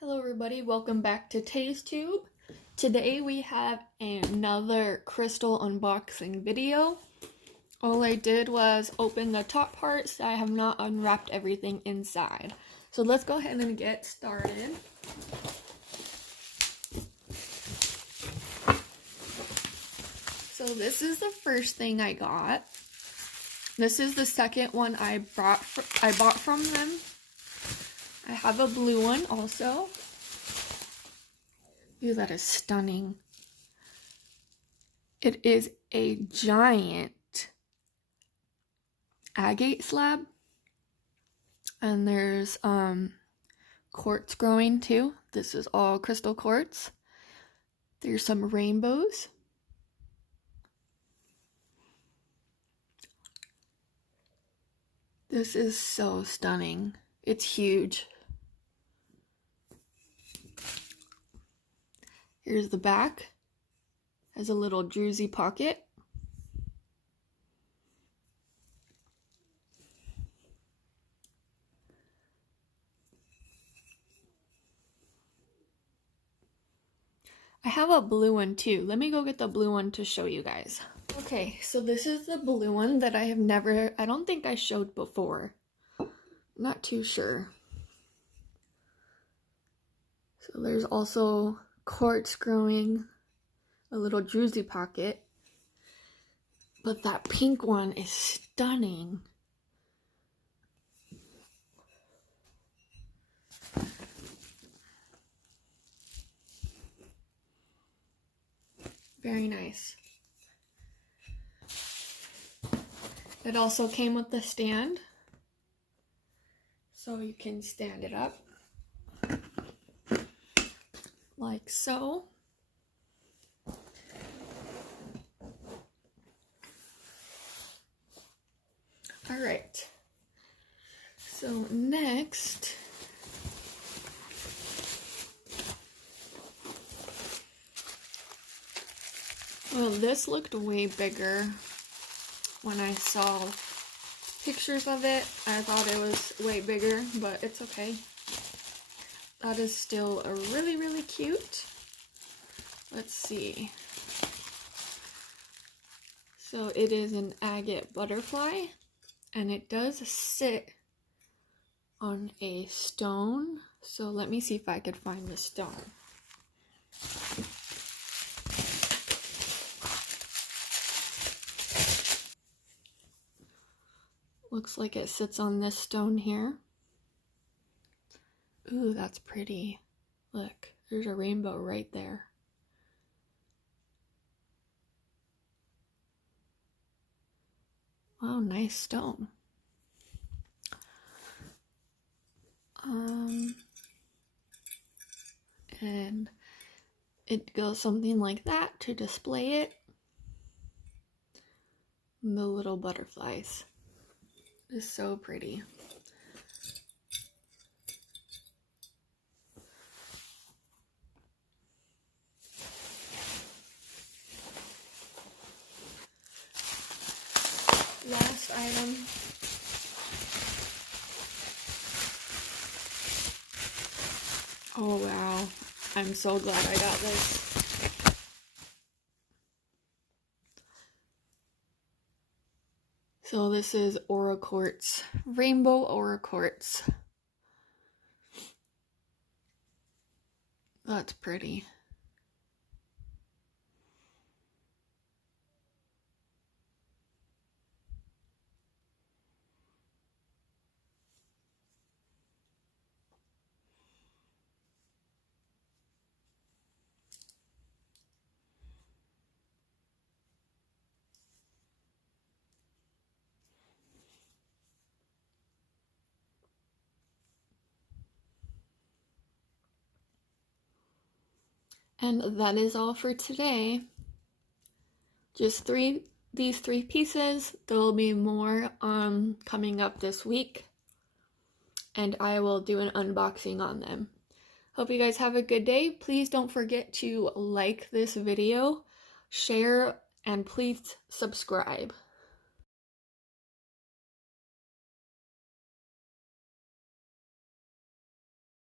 Hello everybody, welcome back to Tays Tube. Today we have another crystal unboxing video. All I did was open the top parts. I have not unwrapped everything inside. So let's go ahead and get started. So this is the first thing I got. This is the second one I bought from them. I have a blue one also. Ooh, that is stunning. It is a giant agate slab. And there's quartz growing too. This is all crystal quartz. There's some rainbows. This is so stunning. It's huge. Here's the back. Has a little druzy pocket. I have a blue one too. Let me go get the blue one to show you guys. Okay, so this is the blue one that I don't think I showed before. Not too sure. So there's also quartz growing, a little druzy pocket. But that pink one is stunning. Very nice. It also came with the stand, so you can stand it up like so. All right, so next, well, this looked way bigger when I saw pictures of it. I thought it was way bigger, but it's okay. That is still a really cute. Let's see. So it is an agate butterfly, and it does sit on a stone. So let me see if I could find the stone. Looks like it sits on this stone here. Ooh, that's pretty. Look, there's a rainbow right there. Wow, nice stone. And it goes something like that to display it. And the little butterflies. It's so pretty. Last item. Oh wow, I'm so glad I got this. So this is Aura Quartz, Rainbow Aura Quartz. That's pretty. And that is all for today. Just these three pieces. There will be more coming up this week, and I will do an unboxing on them. Hope you guys have a good day. Please don't forget to like this video, share, and please subscribe.